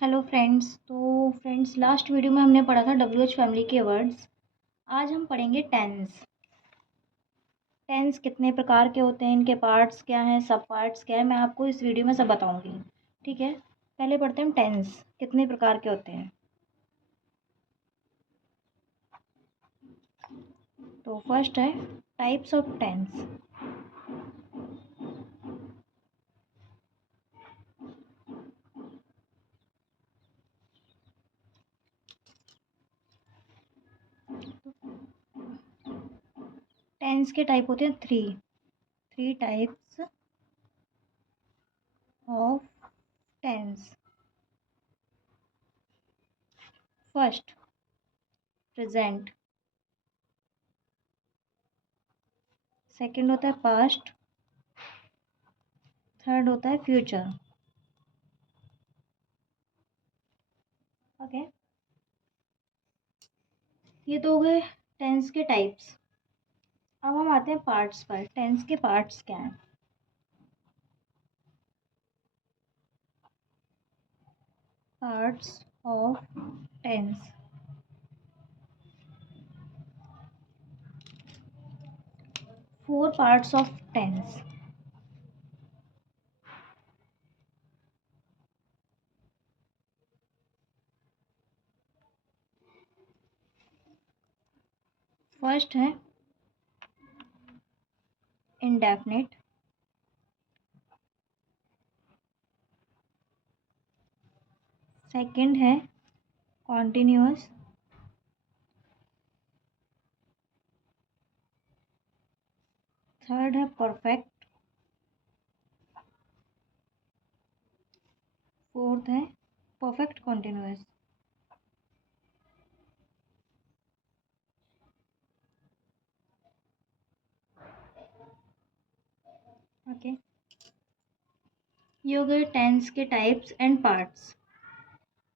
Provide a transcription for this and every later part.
Hello friends. तो friends, last video में हमने पढ़ा था WH फैमिली के वर्ड्स। आज हम पढ़ेंगे टेंस। टेंस कितने प्रकार के होते हैं, इनके पार्ट्स क्या हैं, सब पार्ट्स क्या है, मैं आपको इस वीडियो में सब बताऊंगी। ठीक है, पहले पढ़ते हैं टेंस कितने प्रकार के होते हैं। तो फर्स्ट है टाइप्स ऑफ टेंस। टेंस के टाइप होते हैं three three types of tense. First, present. Second होता है पास्ट। थर्ड होता है फ्यूचर। ओके, ये तो हो गए टेंस के टाइप्स। अब हम आते हैं पार्ट्स पर। टेंस के पार्ट्स क्या हैं? Parts of tense. Four parts of tense. First है इंडेफिनिट। सेकंड है कॉन्टिन्यूअस। थर्ड है परफेक्ट। फोर्थ है परफेक्ट कॉन्टिन्यूअस। ओके, ये हो गए टेंस के टाइप्स एंड पार्ट्स।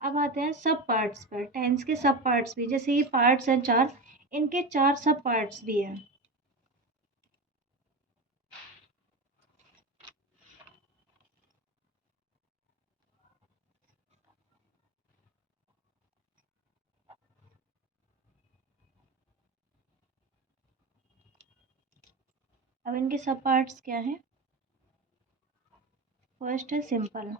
अब आते हैं सब पार्ट्स पर। टेंस के सब पार्ट्स भी, जैसे ये पार्ट्स हैं चार, इनके चार सब पार्ट्स भी हैं। अब इनके सब पार्ट्स क्या हैं? फर्स्ट है सिंपल।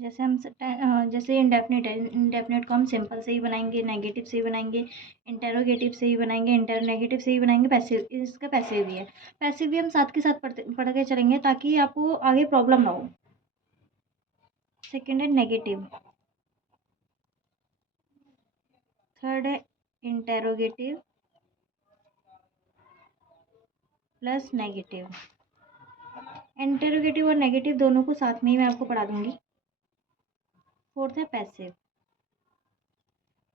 जैसे इंडेफिनिट है, इंडेफिनिट को हम सिंपल से ही बनाएंगे, नेगेटिव से ही बनाएंगे, इंटेरोगेटिव से ही बनाएंगे, इंटरनेगेटिव से ही बनाएंगे, पैसिव, इसका पैसिव भी है। पैसिव भी हम साथ के साथ पढ़ के चलेंगे ताकि आपको आगे प्रॉब्लम ना हो। सेकंड है नेगेटिव। थर्ड है इंटेरोगेटिव प्लस नेगेटिव। इंटेरोगेटिव और नेगेटिव दोनों को साथ में ही मैं आपको पढ़ा दूंगी। फोर्थ है पैसिव।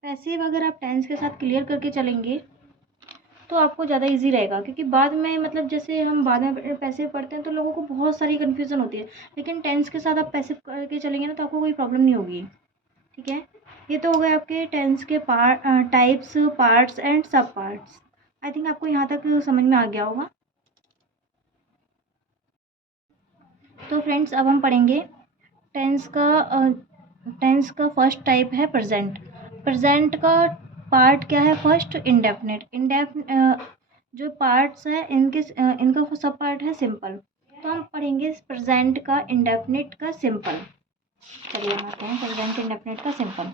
पैसिव अगर आप टेंस के साथ क्लियर करके चलेंगे तो आपको ज़्यादा इजी रहेगा, क्योंकि बाद में मतलब जैसे हम बाद में पैसिव पढ़ते हैं तो लोगों को बहुत सारी कन्फ्यूज़न होती है, लेकिन टेंस के साथ आप पैसिव करके चलेंगे ना तो आपको कोई प्रॉब्लम नहीं होगी। ठीक है, ये तो हो गए आपके टेंस के टाइप्स, पार्ट्स एंड सब पार्ट्स। आई थिंक आपको यहाँ तक समझ में आ गया होगा। तो फ्रेंड्स, अब हम पढ़ेंगे टेंस का। टेंस का फर्स्ट टाइप है प्रेजेंट। प्रेजेंट का पार्ट क्या है? First indefinite. जो पार्ट्स है इनके, इनका सब पार्ट है सिंपल। तो हम पढ़ेंगे प्रेजेंट का, इंडेफिनिट का, सिंपल। चलिए हम आते हैं प्रेजेंट इंडेफिनिट का सिंपल।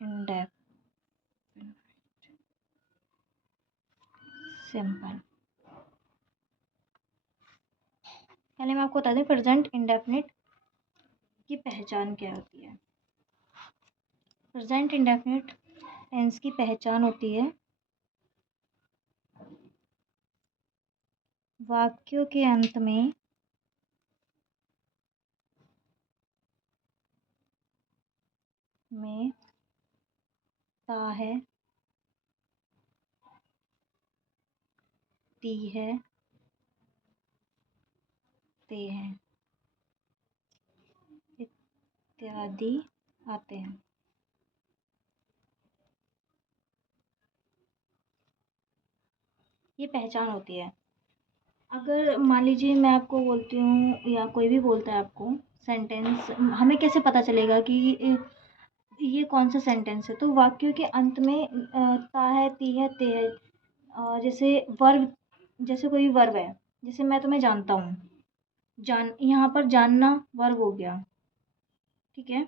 Indefinite simple. पहले मैं आपको बता दूं प्रेजेंट इंडेफिनिट की पहचान क्या होती है। प्रेजेंट इंडेफिनिट टेंस की पहचान होती है वाक्यों के अंत में ता है, ती है, ते हैं इत्यादि आते हैं। ये पहचान होती है। अगर मान लीजिए मैं आपको बोलती हूँ या कोई भी बोलता है आपको सेंटेंस, हमें कैसे पता चलेगा कि ये कौन सा सेंटेंस है? तो वाक्यों के अंत में ता है, ती है, ते है। जैसे वर्ब, जैसे कोई वर्ब है, जैसे मैं तुम्हें जानता हूँ, यहाँ पर जानना वर्ब हो गया, ठीक है।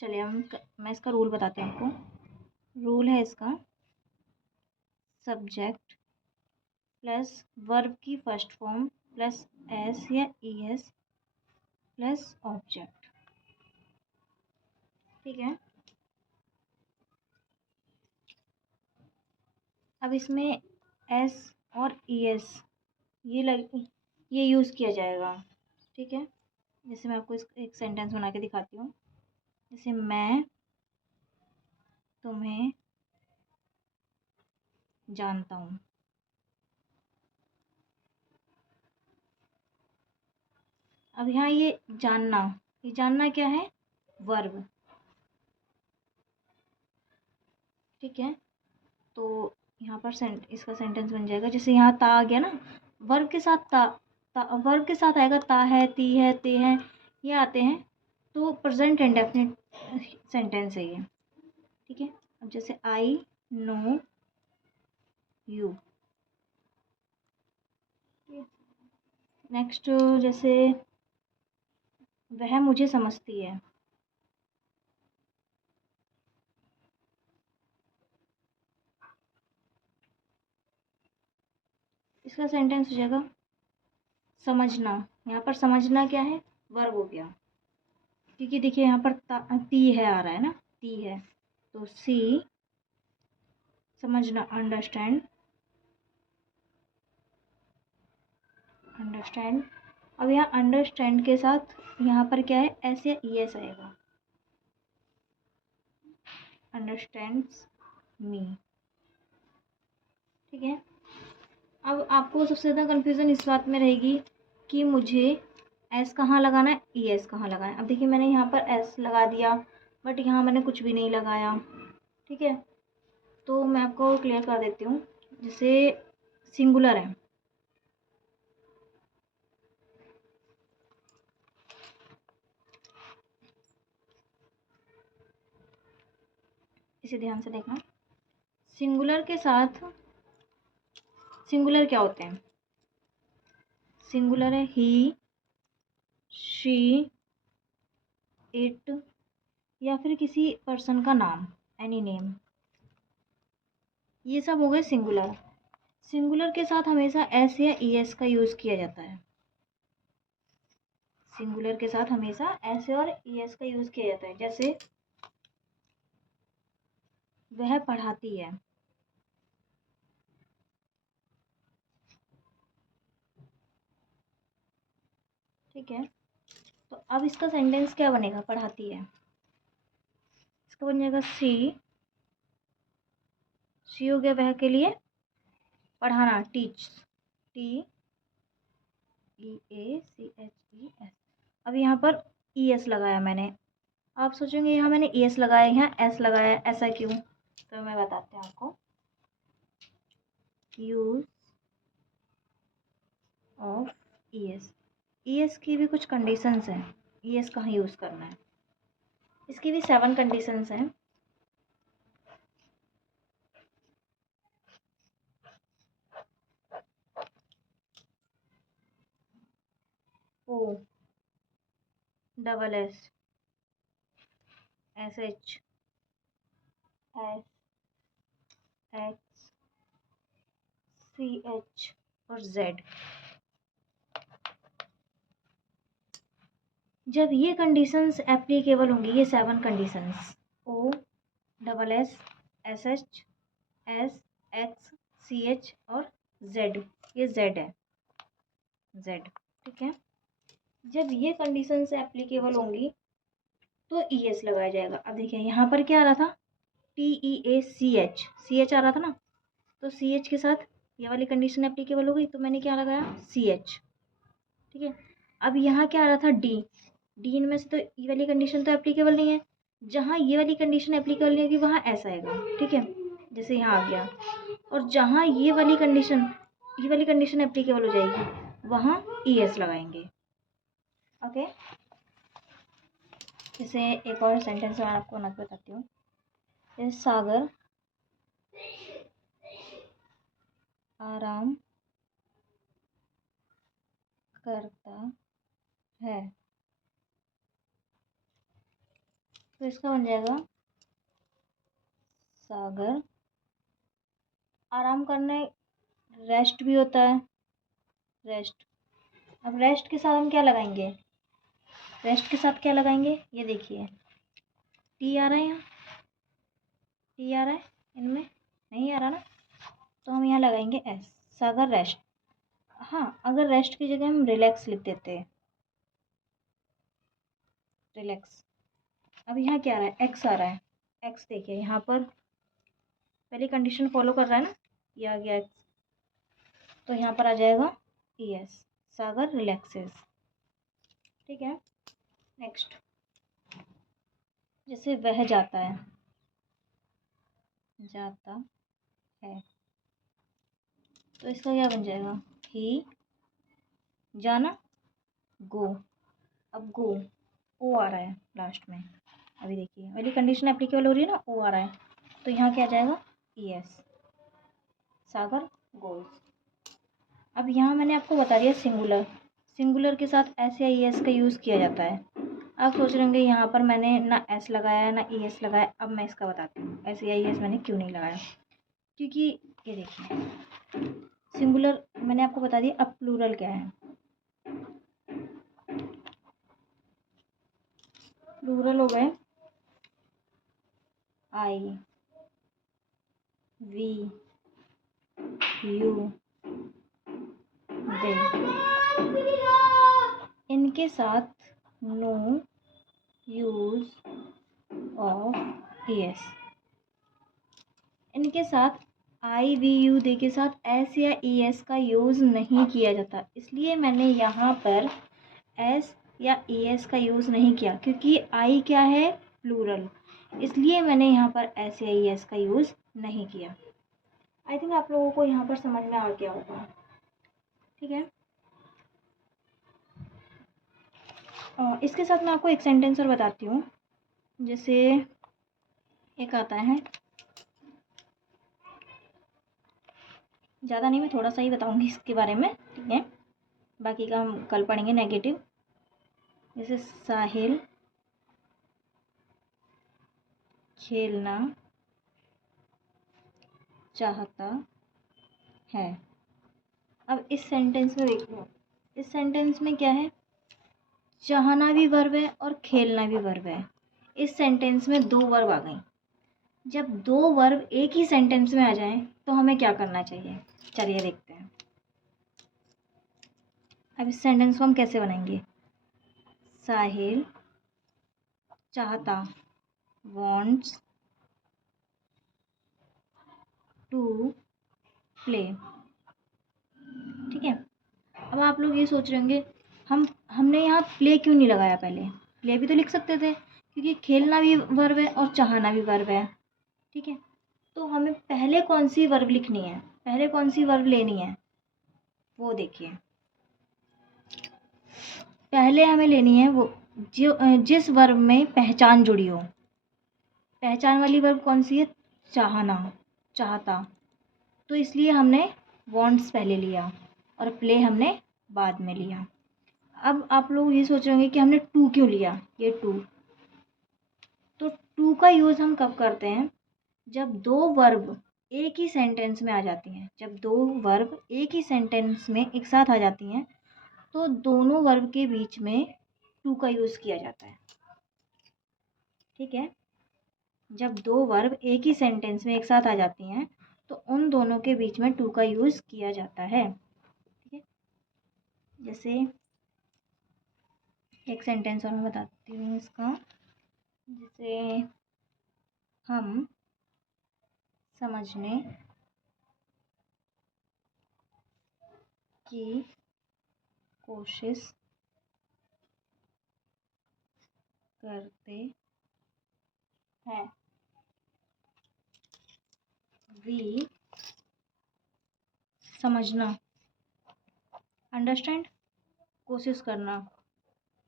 चलिए मैं इसका रूल बताती हूँ आपको। रूल है इसका, सब्जेक्ट प्लस वर्ब की फर्स्ट फॉर्म प्लस एस या ई एस प्लस ऑब्जेक्ट, ठीक है। अब इसमें एस और ई एस ये यूज़ किया जाएगा, ठीक है। जैसे मैं आपको एक सेंटेंस बना के दिखाती हूँ। जैसे मैं तुम्हें जानता हूँ। अब यहाँ ये जानना क्या है? वर्ब, ठीक है। तो यहाँ पर इसका सेंटेंस बन जाएगा। जैसे यहाँ ता आ गया ना, वर्ब के साथ वर्ब के साथ आएगा, ता है, ती है, ते हैं, ये आते हैं, तो प्रेजेंट इंडेफिनिट सेंटेंस है ये, ठीक है। अब जैसे आई नो यू, नेक्स्ट जैसे वह मुझे समझती है। इसका सेंटेंस हो जाएगा समझना। यहाँ पर समझना क्या है? वर्ब हो गया, क्योंकि देखिए यहाँ पर ती है आ रहा है ना, ती है, तो सी समझना, अंडरस्टैंड, अंडरस्टैंड। अब यहाँ अंडरस्टैंड के साथ यहाँ पर क्या है? एस या ई एस आएगा, अंडरस्टैंड्स मी, ठीक है। अब आपको सबसे ज़्यादा कन्फ्यूज़न इस बात में रहेगी कि मुझे एस कहाँ लगाना है, ई एस कहाँ लगाना है। अब देखिए मैंने यहाँ पर एस लगा दिया, बट यहाँ मैंने कुछ भी नहीं लगाया, ठीक है। तो मैं आपको क्लियर कर देती हूँ। जैसे सिंगुलर है, इसे ध्यान से देखना। सिंगुलर के साथ सिंगुलर क्या होते हैं? सिंगुलर है ही, शी, इट, या फिर किसी पर्सन का नाम, एनी नेम, ये सब हो गए सिंगुलर। सिंगुलर के साथ हमेशा एस या ई एस का यूज़ किया जाता है। सिंगुलर के साथ हमेशा एस और ई एस का यूज़ किया जाता है। जैसे वह पढ़ाती है, ठीक है। तो अब इसका सेंटेंस क्या बनेगा? पढ़ाती है, इसका बन जाएगा सी हो गया वह के लिए, पढ़ाना टीच, टी ई ए सी एच ई एस। अब यहाँ पर ई एस लगाया मैंने। आप सोचेंगे यहाँ मैंने ई एस लगाया, यहाँ एस लगाया, ऐसा क्यों? तो मैं बताती हूँ आपको। Use of E S, E S की भी कुछ कंडीशंस हैं। ई एस कहाँ यूज़ करना है, इसकी भी 7 कंडीशंस हैं। O, double S, S H, S X, C H और जेड। जब ये कंडीशंस एप्लीकेबल होंगी, ये 7 conditions, O, double S, S H, S X, C H और जेड, ये जेड है, जेड, ठीक है। जब ये कंडीशंस एप्लीकेबल होंगी तो ई एस लगाया जाएगा। अब देखिए यहाँ पर क्या आ रहा था? टी ई ए सी एच आ रहा था ना, तो सी एच के साथ ये वाली कंडीशन एप्लीकेबल हो गई, तो मैंने क्या लगाया? सी एच, ठीक है। अब यहाँ क्या आ रहा था? डी, डी इनमें से तो ये वाली कंडीशन तो एप्लीकेबल नहीं है, जहाँ ये वाली कंडीशन एप्लीकेबल नहीं होगी वहाँ एस आएगा, ठीक है। जैसे यहाँ आ गया, और जहाँ ये वाली कंडीशन एप्लीकेबल हो जाएगी वहाँ ES लगाएंगे। ओके, जैसे एक और सेंटेंस मैं आपको बना के बताती हूँ। जैसे सागर आराम करता है, तो इसका बन जाएगा सागर आराम करने, रेस्ट भी होता है, रेस्ट। अब रेस्ट के साथ हम क्या लगाएंगे, रेस्ट के साथ क्या लगाएंगे, ये देखिए टी आ रहा है, यहाँ टी आ रहा है, इनमें नहीं आ रहा ना, तो हम यहाँ लगाएंगे एस, सागर रेस्ट। हाँ, अगर रेस्ट की जगह हम रिलैक्स लिख देते हैं, रिलैक्स। अब यहाँ क्या आ रहा है, एक्स आ रहा है, एक्स देखिए यहाँ पर पहली कंडीशन फॉलो कर रहा है ना, ये आ गया एक्स, तो यहाँ पर आ जाएगा ES, सागर रिलैक्सेस। ठीक है, नेक्स्ट, जैसे वह जाता है, जाता है, तो इसका क्या बन जाएगा, ही, जाना, गो। अब गो, ओ आ रहा है लास्ट में, अभी देखिए वाली कंडीशन एप्लीकेबल हो रही है ना, ओ आ रहा है, तो यहाँ क्या जाएगा ES, सागर गोल्स। अब यहाँ मैंने आपको बता दिया सिंगुलर, सिंगुलर के साथ एस या ES का यूज़ किया जाता है। आप सोच रहे होंगे यहाँ पर मैंने ना एस लगाया ना ES लगाया, अब मैं इसका बताती हूँ एस या ES मैंने क्यों नहीं लगाया। क्योंकि ये देखिए सिंगुलर मैंने आपको बता दिया, अब प्लूरल क्या है, प्लूरल हो गए I, we, you, they, इनके साथ नो यूज ऑफ ES, इनके साथ I, V, U, they के साथ S या ES का यूज़ नहीं किया जाता, इसलिए मैंने यहाँ पर S या ES का यूज़ नहीं किया, क्योंकि I क्या है, प्लूरल, इसलिए मैंने यहाँ पर S या ES का यूज़ नहीं किया। आई थिंक आप लोगों को यहाँ पर समझ में आ गया होगा। ठीक है, इसके साथ मैं आपको एक सेंटेंस और बताती हूँ। जैसे एक आता है, ज़्यादा नहीं, मैं थोड़ा सा ही बताऊँगी इसके बारे में, ठीक है, बाकी का हम कल पढ़ेंगे नेगेटिव। जैसे साहिल खेलना चाहता है। अब इस सेंटेंस में देखो, इस सेंटेंस में क्या है, चाहना भी वर्ब है और खेलना भी वर्ब है। इस सेंटेंस में दो वर्ब आ गई। जब दो वर्ब एक ही सेंटेंस में आ जाएं तो हमें क्या करना चाहिए, चलिए देखते हैं। अब इस सेंटेंस को हम कैसे बनाएंगे, साहिल चाहता, wants टू प्ले। ठीक है, अब आप लोग ये सोच रहे होंगे हमने यहाँ प्ले क्यों नहीं लगाया, पहले प्ले भी तो लिख सकते थे, क्योंकि खेलना भी वर्ब है और चाहना भी वर्ब है। ठीक है, तो हमें पहले कौन सी वर्ब लिखनी है, पहले कौन सी वर्ब लेनी है, वो देखिए। पहले हमें लेनी है वो जो जिस वर्ब में पहचान जुड़ी हो। पहचान वाली वर्ब कौन सी है, चाहना, चाहता, तो इसलिए हमने वॉन्ट्स पहले लिया और प्ले हमने बाद में लिया। अब आप लोग ये सोच रहे होंगे कि हमने टू क्यों लिया, ये टू, तो टू का यूज़ हम कब करते हैं, जब दो वर्ब एक ही सेंटेंस में आ जाती हैं। जब दो वर्ब एक ही सेंटेंस में एक साथ आ जाती हैं तो दोनों वर्ब के बीच में टू का यूज़ किया जाता है। ठीक है, जब दो वर्ब एक ही सेंटेंस में एक साथ आ जाती हैं तो उन दोनों के बीच में टू का यूज़ किया जाता है। ठीक है, जैसे एक सेंटेंस और मैं बताती हूँ इसका। जैसे हम समझने की कोशिश करते हैं। वी समझना, अंडरस्टैंड कोशिश करना।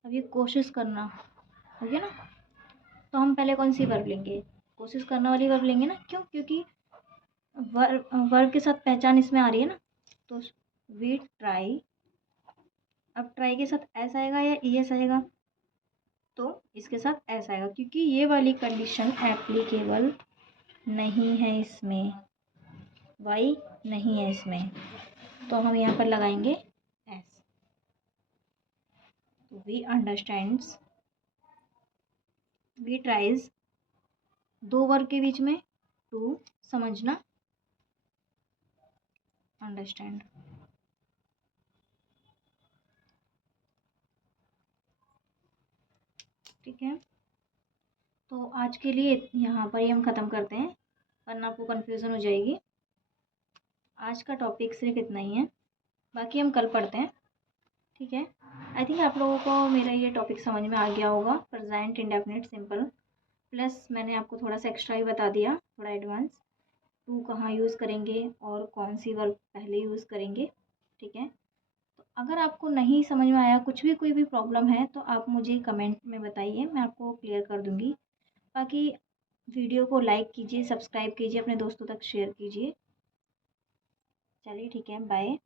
अब ये कोशिश करना हो गया ना, तो हम पहले कौन सी वर्ब लेंगे, कोशिश करना वाली वर्ब लेंगे ना। क्यों? क्योंकि वर्ब के साथ पहचान इसमें आ रही है ना। तो वी ट्राई, अब ट्राई के साथ एस आएगा या ई एस आएगा, तो इसके साथ एस आएगा, क्योंकि ये वाली कंडीशन एप्लीकेबल नहीं है इसमें, वाई नहीं है इसमें, तो हम यहाँ पर लगाएंगे S. We understands, we tries, दो वर्ग के बीच में टू, समझना, अंडरस्टैंड। ठीक है, तो आज के लिए यहाँ पर ही हम ख़त्म करते हैं, वरना आपको कन्फ्यूज़न हो जाएगी। आज का टॉपिक सिर्फ इतना ही है, बाकी हम कल पढ़ते हैं। ठीक है, आई थिंक आप लोगों को मेरा ये टॉपिक समझ में आ गया होगा, प्रेजेंट इंडेफिनिट सिंपल, प्लस मैंने आपको थोड़ा सा एक्स्ट्रा ही बता दिया, थोड़ा एडवांस, टू कहाँ यूज़ करेंगे और कौन सी वर्ब पहले यूज़ करेंगे। ठीक है, तो अगर आपको नहीं समझ में आया, कुछ भी कोई भी प्रॉब्लम है, तो आप मुझे कमेंट में बताइए, मैं आपको क्लियर कर दूँगी। बाकी वीडियो को लाइक कीजिए, सब्सक्राइब कीजिए, अपने दोस्तों तक शेयर कीजिए। चलिए ठीक है, बाय।